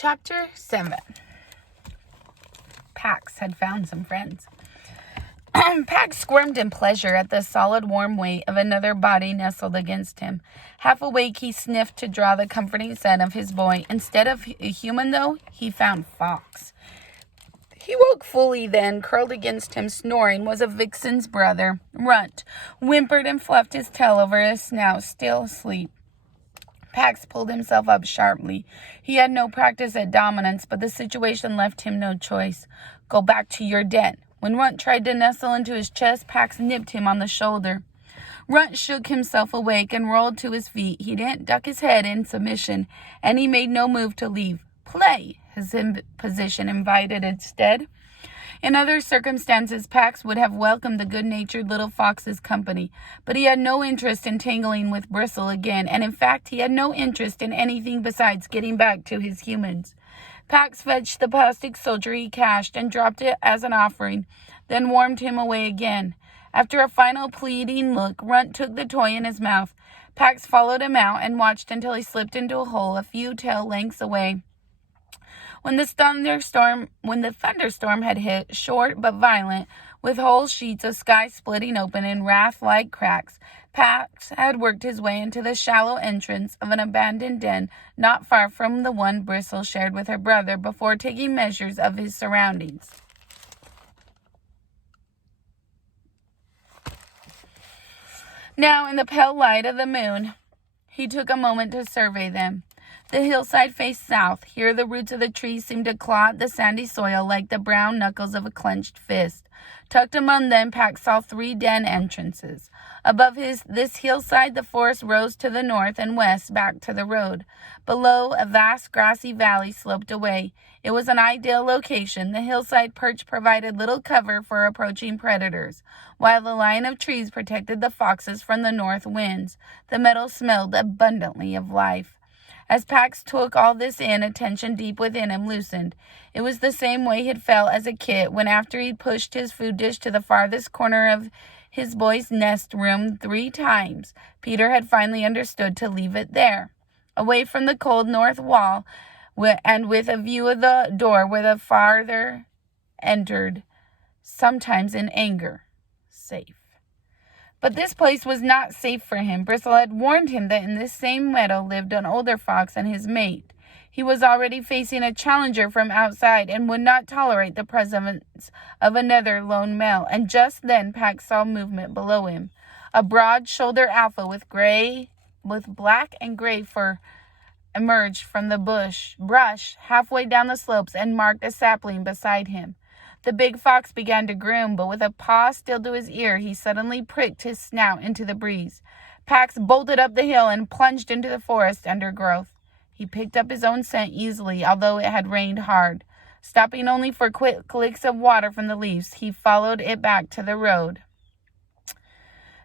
Chapter 7. Pax had found some friends. Pax squirmed in pleasure at the solid warm weight of another body nestled against him. Half awake, he sniffed to draw the comforting scent of his boy. Instead of a human, though, he found Fox. He woke fully then. Curled against him, snoring, was a vixen's brother. Runt whimpered and fluffed his tail over his snout, still asleep. Pax pulled himself up sharply. He had no practice at dominance, but the situation left him no choice. Go back to your den. When Runt tried to nestle into his chest, Pax nipped him on the shoulder. Runt shook himself awake and rolled to his feet. He didn't duck his head in submission, and he made no move to leave. Play, his position invited instead. In other circumstances, Pax would have welcomed the good-natured little fox's company, but he had no interest in tangling with Bristle again, and in fact he had no interest in anything besides getting back to his humans. Pax fetched the plastic soldier he cached and dropped it as an offering, then warmed him away again. After a final pleading look, Runt took the toy in his mouth. Pax followed him out and watched until he slipped into a hole a few tail lengths away. When the thunderstorm had hit, short but violent, with whole sheets of sky splitting open in wrath-like cracks, Pax had worked his way into the shallow entrance of an abandoned den not far from the one Bristle shared with her brother before taking measures of his surroundings. Now, in the pale light of the moon, he took a moment to survey them. The hillside faced south. Here the roots of the trees seemed to claw at the sandy soil like the brown knuckles of a clenched fist. Tucked among them, Pax saw 3 den entrances. Above this hillside, the forest rose to the north and west back to the road. Below, a vast grassy valley sloped away. It was an ideal location. The hillside perch provided little cover for approaching predators, while the line of trees protected the foxes from the north winds. The meadow smelled abundantly of life. As Pax took all this in, a tension deep within him loosened. It was the same way he'd felt as a kid when, after he'd pushed his food dish to the farthest corner of his boy's nest room 3 times, Peter had finally understood to leave it there, away from the cold north wall, and with a view of the door where the father entered, sometimes in anger. Safe. But this place was not safe for him. Bristle had warned him that in this same meadow lived an older fox and his mate. He was already facing a challenger from outside and would not tolerate the presence of another lone male. And just then Pax saw movement below him. A broad-shouldered alpha with black and gray fur emerged from the brush halfway down the slopes and marked a sapling beside him. The big fox began to groom, but with a paw still to his ear, he suddenly pricked his snout into the breeze. Pax bolted up the hill and plunged into the forest undergrowth. He picked up his own scent easily, although it had rained hard. Stopping only for quick licks of water from the leaves, he followed it back to the road.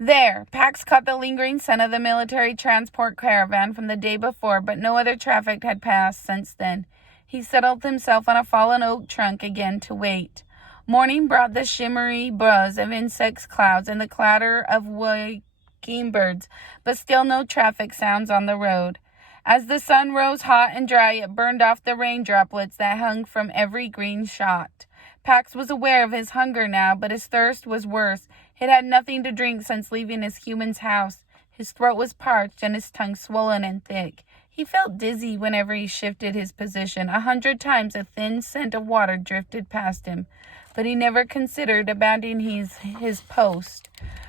There, Pax caught the lingering scent of the military transport caravan from the day before, but no other traffic had passed since then. He settled himself on a fallen oak trunk again to wait. Morning brought the shimmery buzz of insect clouds and the clatter of waking birds, but still no traffic sounds on the road. As the sun rose hot and dry, it burned off the rain droplets that hung from every green shot. Pax was aware of his hunger now, but his thirst was worse. He'd had nothing to drink since leaving his human's house. His throat was parched and his tongue swollen and thick. He felt dizzy whenever he shifted his position. 100 times a thin scent of water drifted past him, but he never considered abandoning his post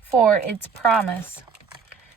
for its promise.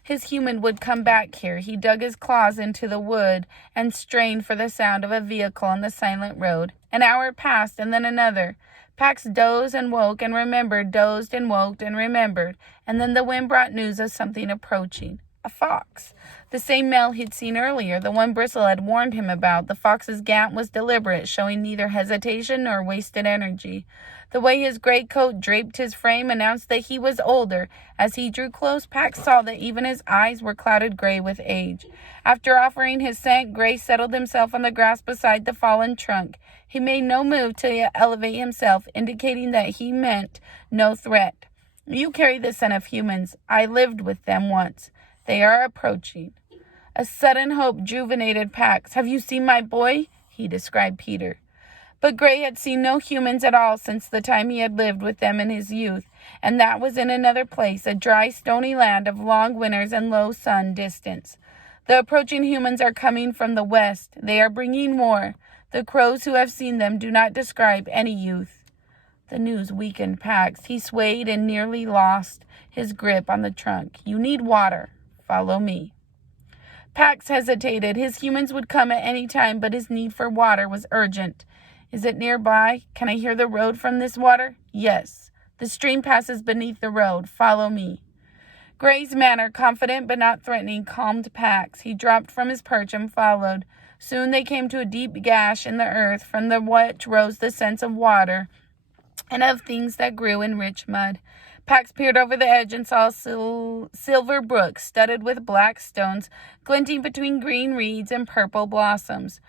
His human would come back here. He dug his claws into the wood and strained for the sound of a vehicle on the silent road. An hour passed, and then another. Pax dozed and woke and remembered, dozed and woke and remembered, and then the wind brought news of something approaching. A fox. The same male he'd seen earlier, the one Bristle had warned him about. The fox's gait was deliberate, showing neither hesitation nor wasted energy. The way his great coat draped his frame announced that he was older. As he drew close, Pax saw that even his eyes were clouded gray with age. After offering his scent, Gray settled himself on the grass beside the fallen trunk. He made no move to elevate himself, indicating that he meant no threat. You carry the scent of humans. I lived with them once. They are approaching. A sudden hope juvenated Pax. Have you seen my boy? he described Peter. But Gray had seen no humans at all since the time he had lived with them in his youth, and that was in another place, a dry, stony land of long winters and low sun distance. The approaching humans are coming from the west. They are bringing more. The crows who have seen them do not describe any youth. The news weakened Pax. He swayed and nearly lost his grip on the trunk. You need water. Follow me. Pax hesitated. His humans would come at any time, but his need for water was urgent. Is it nearby? Can I hear the road from this water? Yes. The stream passes beneath the road. Follow me. Gray's manner, confident but not threatening, calmed Pax. He dropped from his perch and followed. Soon they came to a deep gash in the earth, from which rose the scent of water and of things that grew in rich mud. Pax peered over the edge and saw a silver brook studded with black stones, glinting between green reeds and purple blossoms.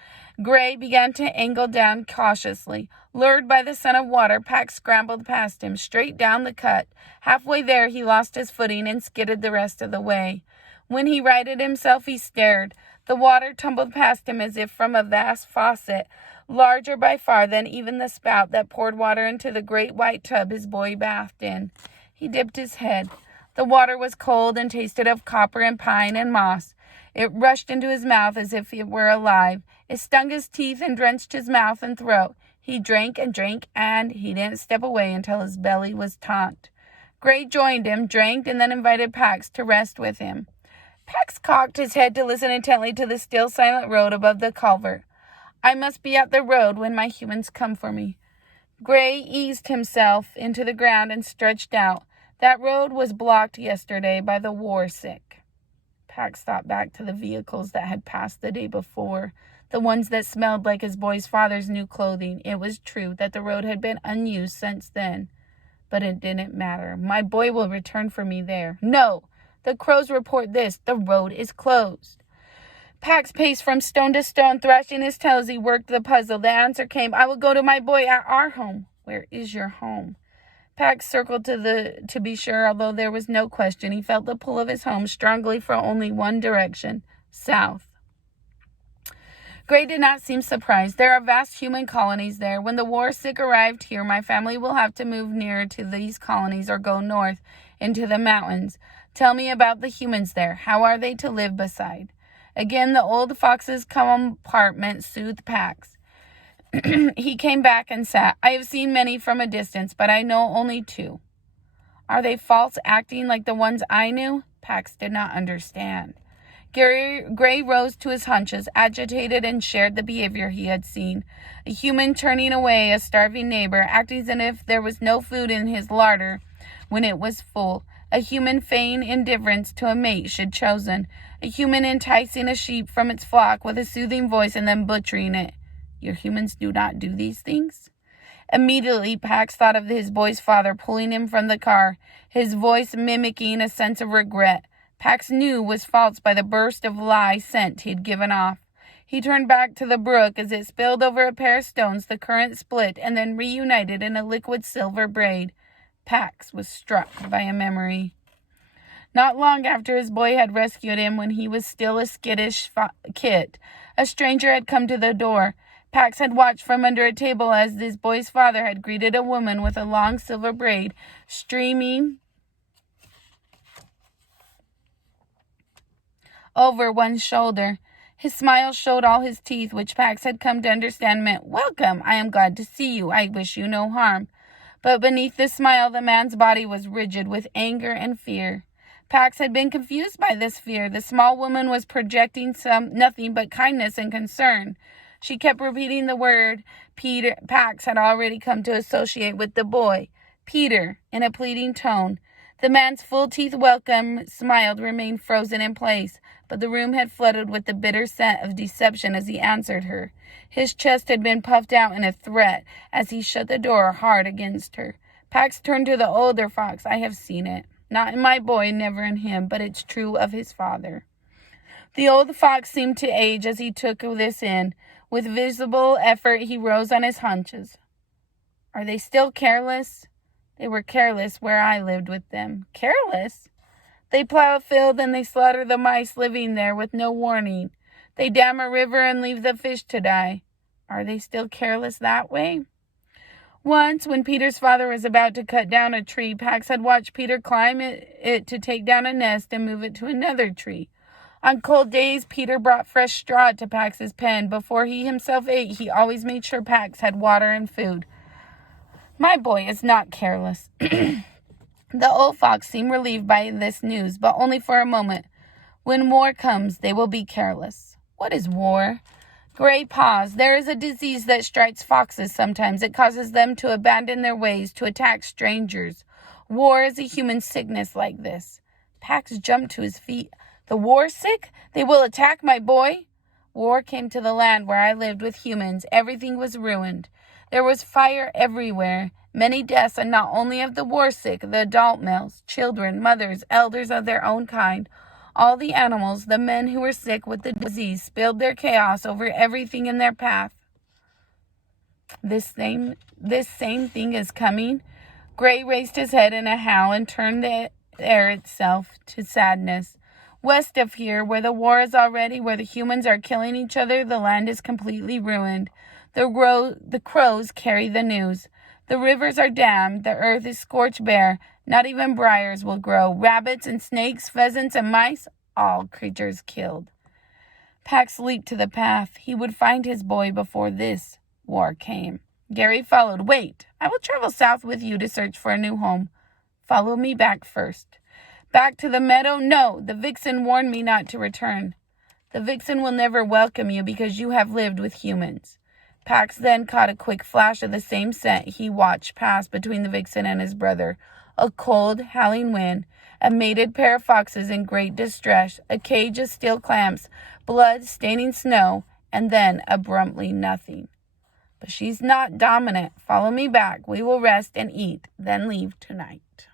Gray began to angle down cautiously. Lured by the scent of water, Pax scrambled past him, straight down the cut. Halfway there, he lost his footing and skidded the rest of the way. When he righted himself, he stared. The water tumbled past him as if from a vast faucet, larger by far than even the spout that poured water into the great white tub his boy bathed in. He dipped his head. The water was cold and tasted of copper and pine and moss. It rushed into his mouth as if it were alive. It stung his teeth and drenched his mouth and throat. He drank and drank, and he didn't step away until his belly was taut. Gray joined him, drank, and then invited Pax to rest with him. Pax cocked his head to listen intently to the still silent road above the culvert. I must be at the road when my humans come for me. Gray eased himself into the ground and stretched out. That road was blocked yesterday by the war sick. Pax thought back to the vehicles that had passed the day before, the ones that smelled like his boy's father's new clothing. It was true that the road had been unused since then, but it didn't matter. My boy will return for me there. No! The crows report this. The road is closed. Pax paced from stone to stone, thrashing his tail as he worked the puzzle. The answer came, I will go to my boy at our home. Where is your home? Pax circled to be sure, although there was no question. He felt the pull of his home strongly for only one direction, south. Gray did not seem surprised. There are vast human colonies there. When the war sick arrived here, my family will have to move nearer to these colonies or go north into the mountains. Tell me about the humans there. How are they to live beside? Again, the old fox's compartment soothed Pax. He came back and sat. I have seen many from a distance, but I know only two. Are they false, acting like the ones I knew? Pax did not understand. Gray rose to his hunches, agitated, and shared the behavior he had seen. A human turning away a starving neighbor, acting as if there was no food in his larder when it was full. A human feigning indifference to a mate she'd chosen. A human enticing a sheep from its flock with a soothing voice and then butchering it. Your humans do not do these things? Immediately, Pax thought of his boy's father pulling him from the car, his voice mimicking a sense of regret. Pax knew was false by the burst of lie scent he'd given off. He turned back to the brook. As it spilled over a pair of stones, the current split and then reunited in a liquid silver braid. Pax was struck by a memory. Not long after his boy had rescued him, when he was still a skittish kid, a stranger had come to the door. Pax had watched from under a table as his boy's father had greeted a woman with a long silver braid streaming over one shoulder. His smile showed all his teeth, which Pax had come to understand meant, Welcome, I am glad to see you. I wish you no harm. But beneath the smile, the man's body was rigid with anger and fear. Pax had been confused by this fear. The small woman was projecting nothing but kindness and concern. She kept repeating the word Pax had already come to associate with the boy. Peter, in a pleading tone. The man's full-teeth welcome smile remained frozen in place, but the room had flooded with the bitter scent of deception as he answered her. His chest had been puffed out in a threat as he shut the door hard against her. Pax turned to the older fox. I have seen it. Not in my boy, never in him, but it's true of his father. The old fox seemed to age as he took this in. With visible effort, he rose on his haunches. Are they still careless? They were careless where I lived with them. Careless? They plow a field and they slaughter the mice living there with no warning. They dam a river and leave the fish to die. Are they still careless that way? Once, when Peter's father was about to cut down a tree, Pax had watched Peter climb it to take down a nest and move it to another tree. On cold days, Peter brought fresh straw to Pax's pen. Before he himself ate, he always made sure Pax had water and food. My boy is not careless. The old fox seemed relieved by this news, but only for a moment. When war comes, they will be careless. What is war? Gray paused. There is a disease that strikes foxes sometimes. It causes them to abandon their ways, to attack strangers. War is a human sickness like this. Pax jumped to his feet. The war sick? They will attack my boy? War came to the land where I lived with humans. Everything was ruined. There was fire everywhere. Many deaths, and not only of the war sick, the adult males, children, mothers, elders of their own kind. All the animals, the men who were sick with the disease, spilled their chaos over everything in their path. This same thing is coming. Gray raised his head in a howl and turned the air itself to sadness. West of here, where the war is already, where the humans are killing each other, the land is completely ruined. The crows carry the news. The rivers are dammed. The earth is scorched bare. Not even briars will grow. Rabbits and snakes, pheasants and mice, all creatures killed. Pax leaped to the path. He would find his boy before this war came. Gary followed. Wait, I will travel south with you to search for a new home. Follow me back first. Back to the meadow? No, the vixen warned me not to return. The vixen will never welcome you because you have lived with humans. Pax then caught a quick flash of the same scent he watched pass between the vixen and his brother. A cold, howling wind, a mated pair of foxes in great distress, a cage of steel clamps, blood staining snow, and then abruptly nothing. But she's not dominant. Follow me back. We will rest and eat, then leave tonight.